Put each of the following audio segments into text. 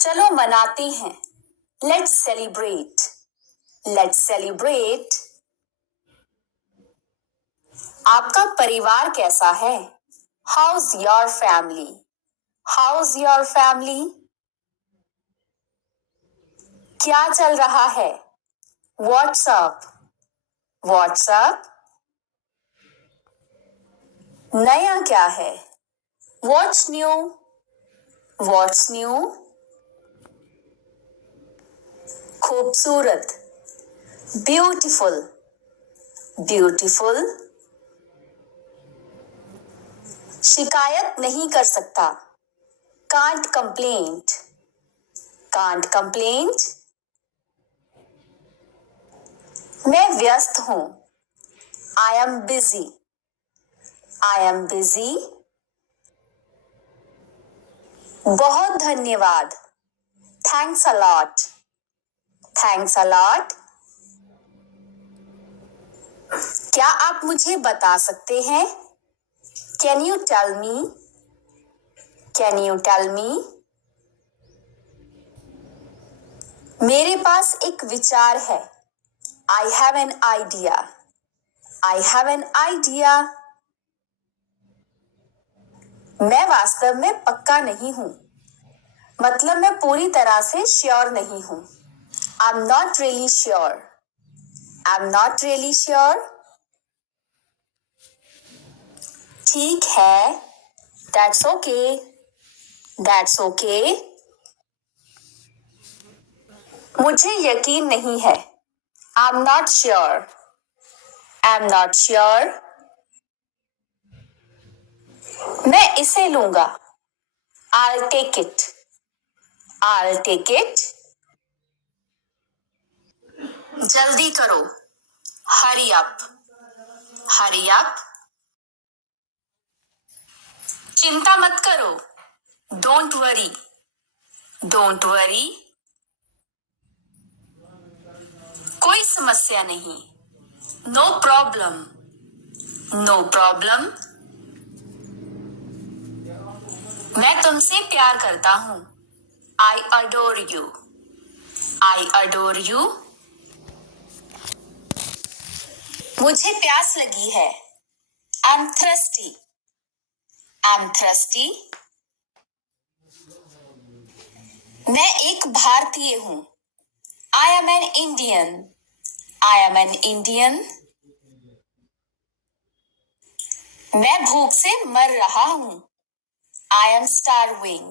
चलो मनाते हैं। Let's celebrate. Let's celebrate. आपका परिवार कैसा है? How's your family? How's your family? क्या चल रहा है? व्हाट्सअप? व्हाट्सअप? नया क्या है? What's new? What's new? खूबसूरत? ब्यूटीफुल? ब्यूटीफुल? शिकायत नहीं कर सकता। Can't complain? Can't complain? मैं व्यस्त हूं। I am busy? I am busy? बहुत धन्यवाद। Thanks a lot? Thanks a lot? क्या आप मुझे बता सकते हैं? Can you tell me? Can you tell me? मेरे पास एक विचार है। I have an idea. I have an idea? मैं वास्तव में पक्का नहीं हूं। मतलब मैं पूरी तरह से श्योर नहीं हूं। I am not really sure. I am not really sure? ठीक है। That's okay. That's okay? मुझे यकीन नहीं है। I am not sure. I am not sure? मैं इसे लूंगा। I'll take it. I'll take it. जल्दी करो। Hurry up. Hurry up. चिंता मत करो। Don't worry. Don't worry. कोई समस्या नहीं। No problem. No problem. मैं तुमसे प्यार करता हूँ। I adore you. I adore you. मुझे प्यास लगी है। I'm thirsty. I'm thirsty. मैं एक भारतीय हूँ। I am an Indian. I am an Indian. मैं भूख से मर रहा हूँ। I am starving.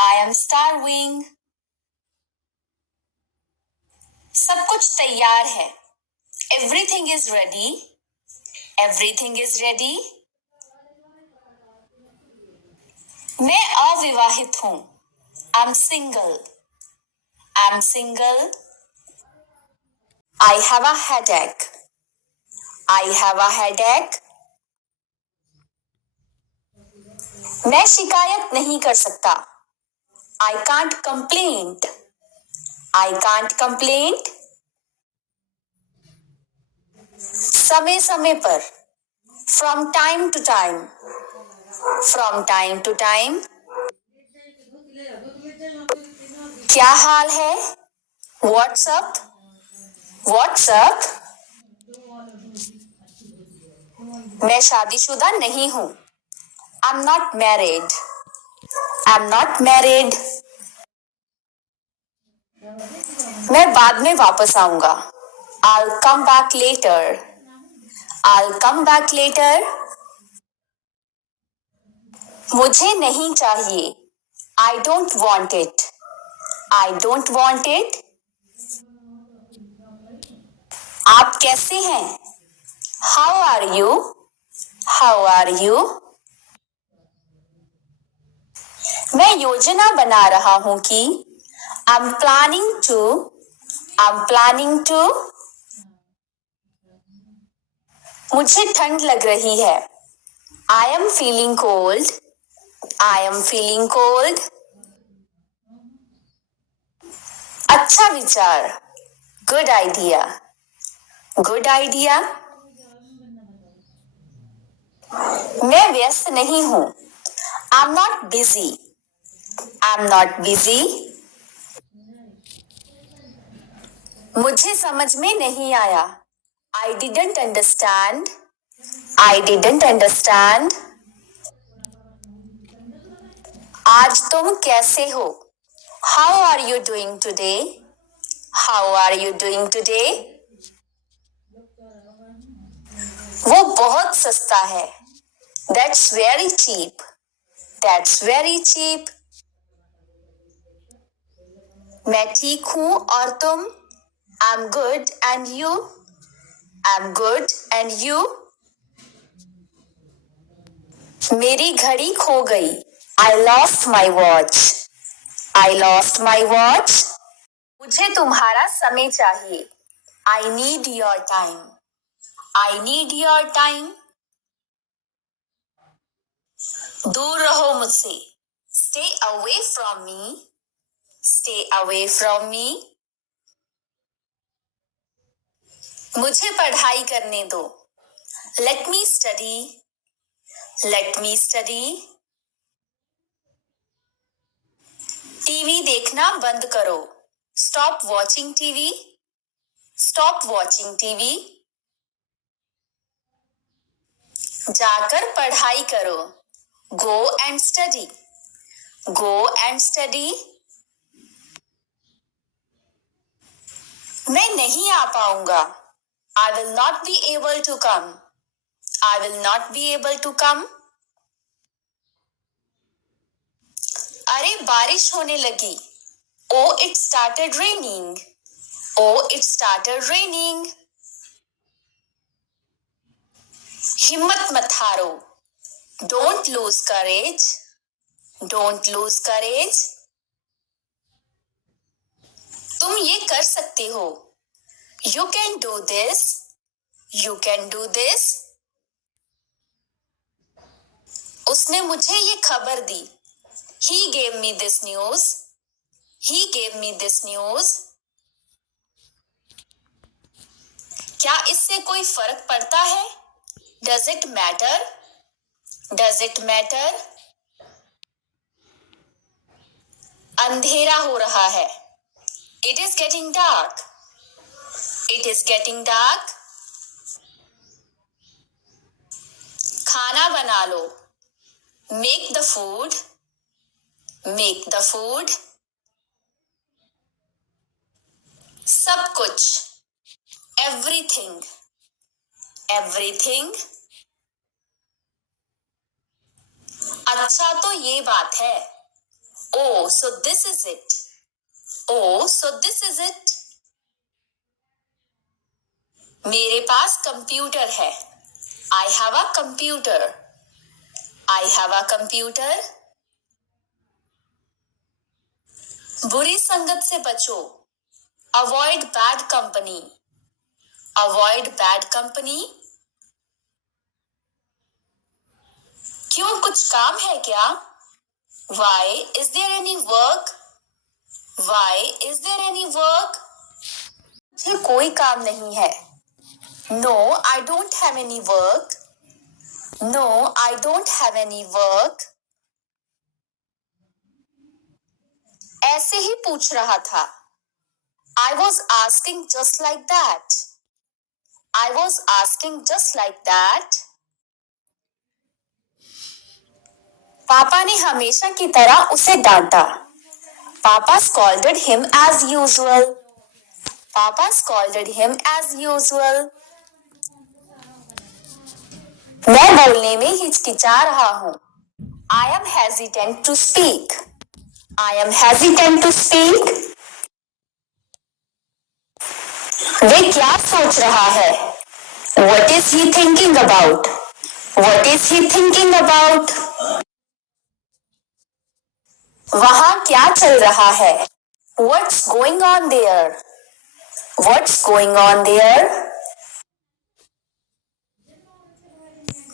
I am starving. सब कुछ तैयार है। Everything is ready. Everything is ready. मैं अविवाहित हूँ। I'm single. I'm single. I have a headache. I have a headache. मैं शिकायत नहीं कर सकता। I can't complain. I can't complain. समय समय पर। From time to time. From time to time. क्या हाल है? What's up? What's up? मैं शादीशुदा नहीं हूँ। I'm not married. I'm not married. मैं बाद में वापस आऊंगा। I'll come back later. I'll come back later. मुझे नहीं चाहिए। I don't want it. I don't want it. आप कैसे हैं? How are you? How are you? मैं योजना बना रहा हूं कि I'm planning to. I'm planning to. मुझे ठंड लग रही है। I am feeling cold. I am feeling cold. अच्छा विचार। Good idea. Good idea. मैं व्यस्त नहीं हूँ। I'm not busy. I'm not busy. मुझे समझ में नहीं आया. I didn't understand. I didn't understand. आज तुम कैसे हो? How are you doing today? How are you doing today? वो बहुत सस्ता है. That's very cheap. That's very cheap. मैं ठीक हूँ और तुम? I'm good and you? I'm good and you? मेरी घड़ी खो गई. I lost my watch. I lost my watch. मुझे तुम्हारा समय चाहिए. I need your time. I need your time. दूर रहो मुझसे. Stay away from me. Stay away from me. मुझे पढ़ाई करने दो. Let me study. Let me study. TV देखना बंद करो. Stop watching TV. Stop watching TV. जाकर पढ़ाई करो. Go and study. Go and study. मैं नहीं आ पाऊंगा. I will not be able to come. I will not be able to come. अरे बारिश होने लगी. Oh, it started raining. Oh, it started raining. हिम्मत मत हारो. Don't lose courage. Don't lose courage. तुम ये कर सकते हो. You can do this. You can do this. उसने मुझे ये खबर दी. He gave me this news. He gave me this news. क्या इससे कोई फर्क पड़ता है? Does it matter? Does it matter? अंधेरा हो रहा है. It is getting dark. It is getting dark. खाना बना लो. Make the food. Make the food. सब कुछ. Everything. Everything. अच्छा तो ये बात है. Oh, so this is it. Oh, so this is it. मेरे पास कंप्यूटर है. I have a computer. I have a computer. बुरी संगत से बचो. Avoid bad company. Avoid bad company. क्यों कुछ काम है क्या? Why is there any work? Why is there any work? मुझे कोई काम नहीं है. No, I don't have any work. No, I don't have any work. ऐसे ही पूछ रहा था. I was asking just like that. I was asking just like that. पापा ने हमेशा की तरह उसे डांटा. Papa scolded him as usual. Papa scolded him as usual. मैं बोलने में हिचकिचा रहा हूँ. I am hesitant to speak. I am hesitant to speak. वे क्या सोच रहा है? What is he thinking about? What is he thinking about? वहाँ क्या चल रहा है? What's going on there? What's going on there?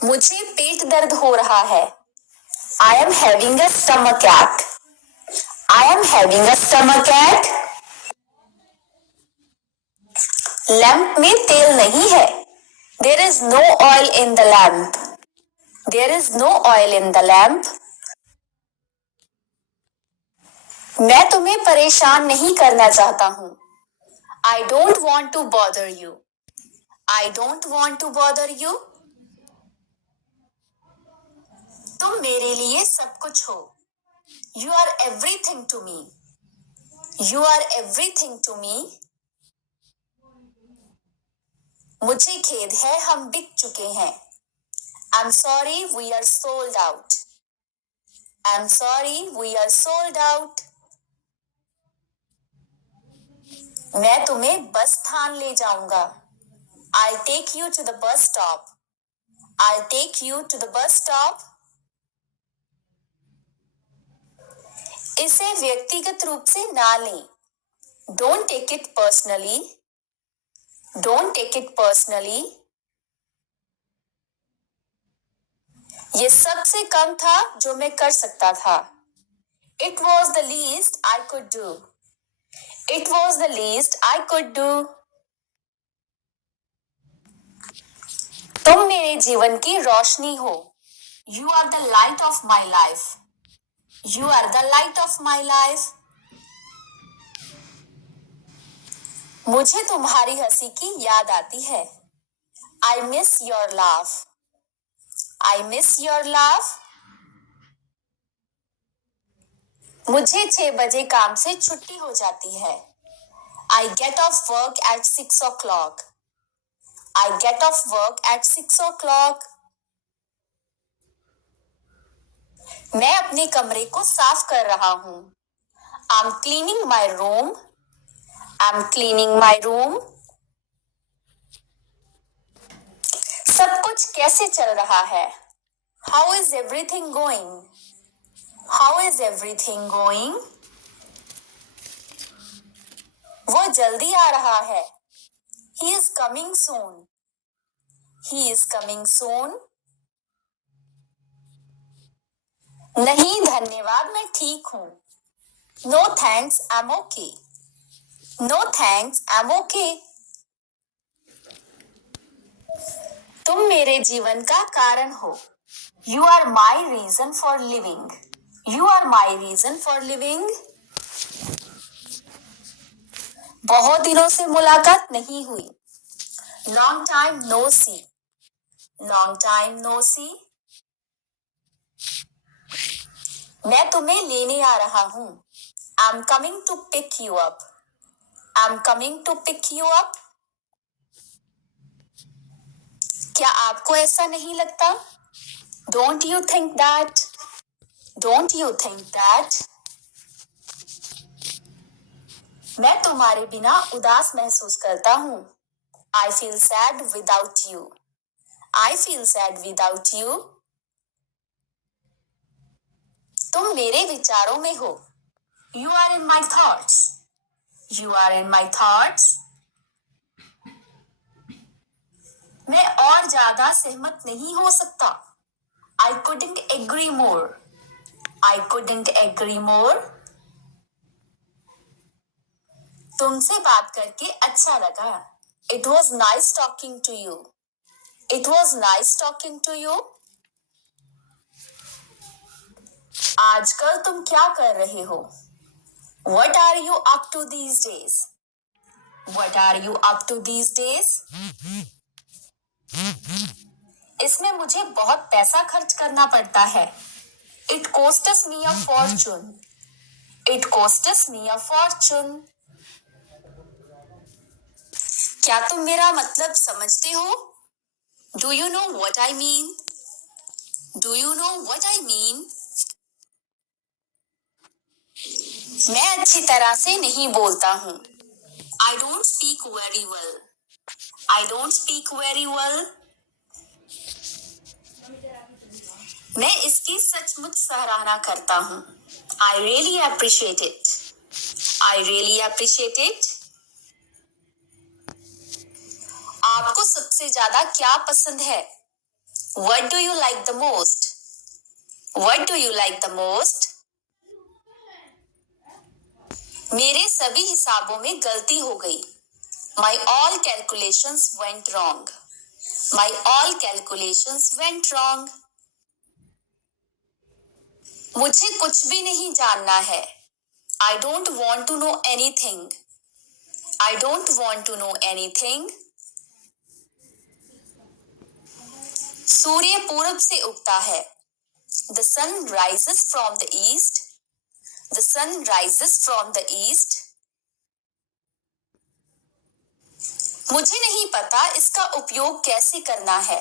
मुझे पेट दर्द हो रहा है. I am having a stomachache. I am having a stomachache. Lamp में तेल नहीं है. There is no oil in the lamp. There is no oil in the lamp. मैं तुम्हें परेशान नहीं करना चाहता हूँ। I don't want to bother you. I don't want to bother you. तुम मेरे लिए सब कुछ हो। You are everything to me. You are everything to me. मुझे खेद है, हम बिक चुके हैं। I'm sorry, we are sold out. I'm sorry, we are sold out. मैं तुम्हें बस स्थान ले जाऊंगा। I'll take you to the bus stop. I'll take you to the bus stop. इसे व्यक्तिगत रूप से ना लें। Don't take it personally. Don't take it personally. ये सबसे कम था जो मैं कर सकता था। It was the least I could do. It was the least I could do. तुम मेरे जीवन की रोशनी हो। You are the light of my life. You are the light of my life. मुझे तुम्हारी हंसी की याद आती है। I miss your laugh. I miss your laugh. मुझे 6 बजे काम से छुट्टी हो जाती है। I get off work at 6 o'clock. I get off work at 6 o'clock. मैं अपने कमरे को साफ कर रहा हूँ। I'm cleaning my room. I'm cleaning my room. सब कुछ कैसे चल रहा है? How is everything going? How is everything going? वो जल्दी आ रहा है। He is coming soon. He is coming soon. नहीं धन्यवाद, मैं ठीक हूँ। No thanks, I'm okay. No thanks, I'm okay. तुम मेरे जीवन का कारण हो। You are my reason for living. You are my reason for living. बहुत दिनों से मुलाकात नहीं हुई। Long time no see. Long time no see. मैं तुम्हें लेने आ रहा हूँ। I'm coming to pick you up. I'm coming to pick you up. क्या आपको ऐसा नहीं लगता? Don't you think that? Don't you think that? मैं तुम्हारे बिना उदास महसूस करता हूँ। I feel sad without you. I feel sad without you. तुम मेरे विचारों में हो। You are in my thoughts. You are in my thoughts. मैं और ज्यादा सहमत नहीं हो सकता। I couldn't agree more. I couldn't agree more. तुमसे बात करके अच्छा लगा। It was nice talking to you. It was nice talking to you. आजकल तुम क्या कर रहे हो? What are you up to these days? What are you up to these days? इसमें मुझे बहुत पैसा खर्च करना पड़ता है। It costs me a fortune. It costs me a fortune. क्या तुम मेरा मतलब समझते हो? Do you know what I mean? Do you know what I mean? मैं अच्छी तरह से नहीं बोलता हूँ। I don't speak very well. I don't speak very well. मैं इसकी सचमुच सराहना करता हूँ। I really appreciate it. I really appreciate it. आपको सबसे ज्यादा क्या पसंद है? What do you like the most? What do you like the most? मेरे सभी हिसाबों में गलती हो गई। My all calculations went wrong. My all calculations went wrong. मुझे कुछ भी नहीं जानना है। I don't want to know anything. I don't want to know anything. सूर्य पूरब से उगता है. The sun rises from the east. The sun rises from the east. मुझे नहीं पता इसका उपयोग कैसे करना है.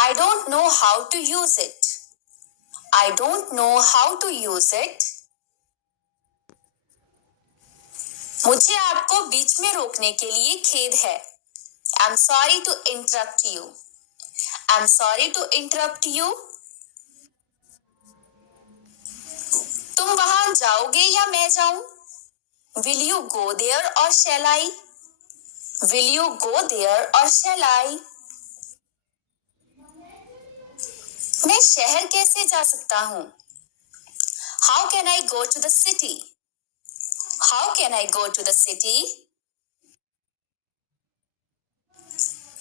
I don't know how to use it. I don't know how to use it. मुझे आपको बीच में रोकने के लिए खेद है. I'm sorry to interrupt you. I'm sorry to interrupt you. तुम वहां जाओगे या मैं जाऊं? Will you go there or shall I? Will you go there or shall I? मैं शहर कैसे जा सकता हूं? How can I go to the city? How can I go to the city?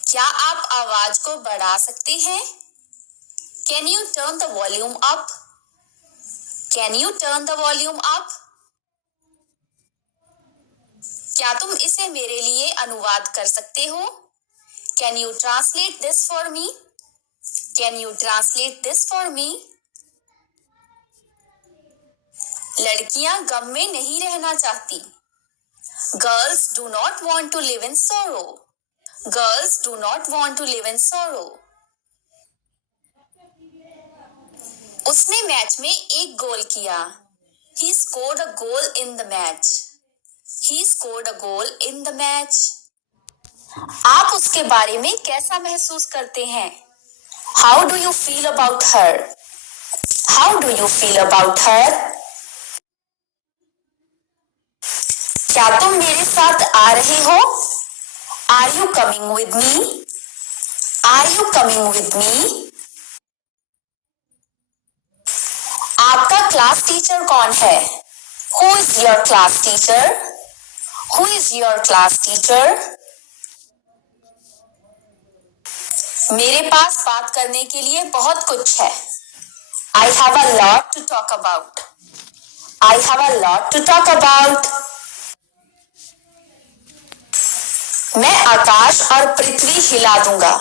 क्या आप आवाज को बढ़ा सकते हैं? Can you turn the volume up? Can you turn the volume up? क्या तुम इसे मेरे लिए अनुवाद कर सकते हो? Can you translate this for me? Can you translate this for me? लड़कियां गम में नहीं रहना चाहती. Girls do not want to live in sorrow. Girls do not want to live in sorrow. उसने मैच में एक गोल किया. He scored a goal in the match. He scored a goal in the match. आप उसके बारे में कैसा महसूस करते हैं? How do you feel about her? How do you feel about her? क्या तुम मेरे साथ आ रहे हो? Are you coming with me? Are you coming with me? आपका क्लास टीचर कौन है? Who is your class teacher? Who is your class teacher? मेरे पास बात करने के लिए बहुत कुछ है. I have a lot to talk about. I have a lot to talk about. मैं आकाश और पृथ्वी हिला दूंगा.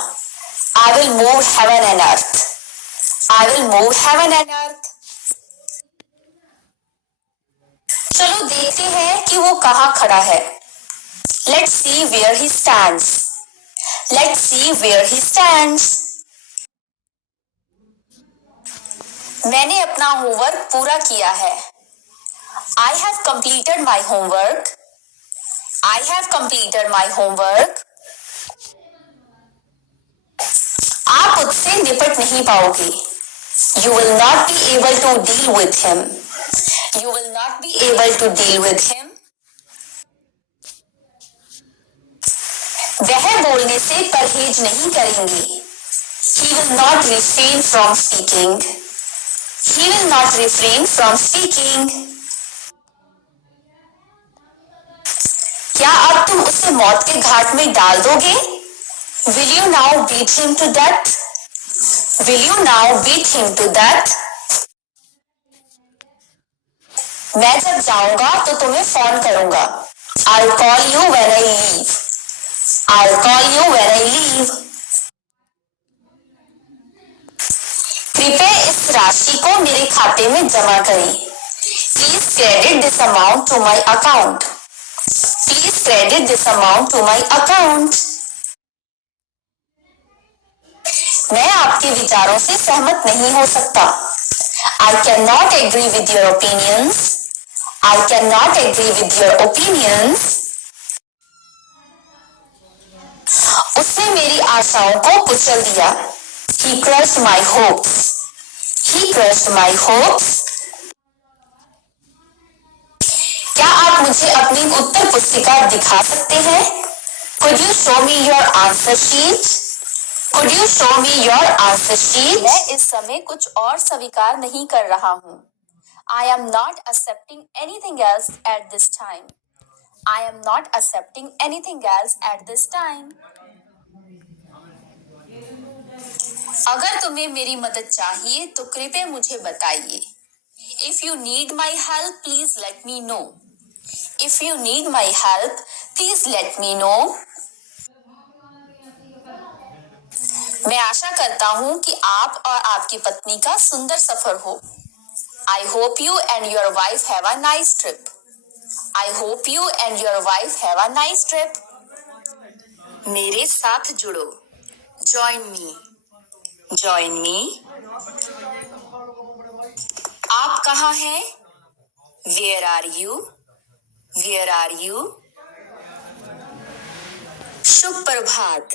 I will move heaven and earth. I will move heaven and earth. चलो देखते हैं कि वो कहाँ खड़ा है. Let's see where he stands. Let's see where he stands. मैंने अपना होमवर्क पूरा किया है. I have completed my homework. I have completed my homework. आप उससे निपट नहीं पाओगे. You will not be able to deal with him. You will not be able to deal with him. वह बोलने से परहेज नहीं करेंगे. He will not refrain from speaking. He will not refrain from speaking. क्या अब तुम उसे मौत के घाट में डाल दोगे? Will you now beat him to death? Will you now beat him to death? मैं जब जाऊंगा तो तुम्हें फोन करूंगा. I'll call you when I leave. I'll call you when I leave. कृपया इस राशि को मेरे खाते में जमा करें. Please credit this amount to my account. Please credit this amount to my account. मैं आपके विचारों से सहमत नहीं हो सकता. I cannot agree with your opinions. I cannot agree with your opinions. उसने मेरी आशाओं को कुचल दिया. He crushed my hopes. He crushed my hopes. क्या आप मुझे अपनी उत्तर पुस्तिका दिखा सकते हैं? Could you show me your answer sheet? Could you show me your answer sheet? मैं इस समय कुछ और स्वीकार नहीं कर रहा हूँ. I am not accepting anything else at this time. I am not accepting anything else at this time. अगर तुम्हें मेरी मदद चाहिए तो कृपया मुझे बताइए. If you need my help, please let me know. If you need my help, please let me know. मैं आशा करता हूँ कि आप और आपकी पत्नी का सुंदर सफर हो. I hope you and your wife have a nice trip. I hope you and your wife have a nice trip. मेरे साथ जुड़ो. Join me. Join me. आप कहाँ हैं? Where are you? Where are you? Shubh Prabhat.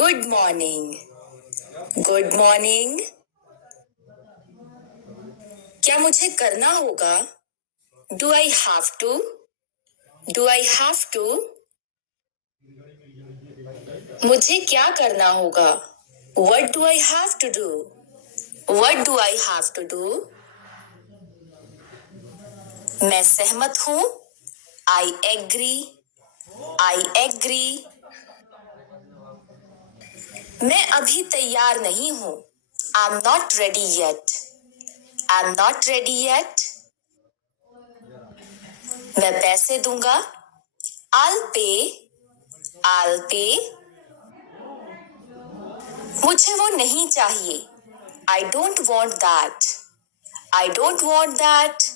Good morning. Good morning. क्या मुझे करना होगा? Do I have to? Do I have to? मुझे क्या करना होगा? What do I have to do? What do I have to do? मैं सहमत हूँ. I agree. I agree. मैं अभी तैयार नहीं हूँ. I'm not ready yet. I'm not ready yet. मैं पैसे दूंगा. I'll pay. I'll pay. मुझे वो नहीं चाहिए. I don't want that. I don't want that.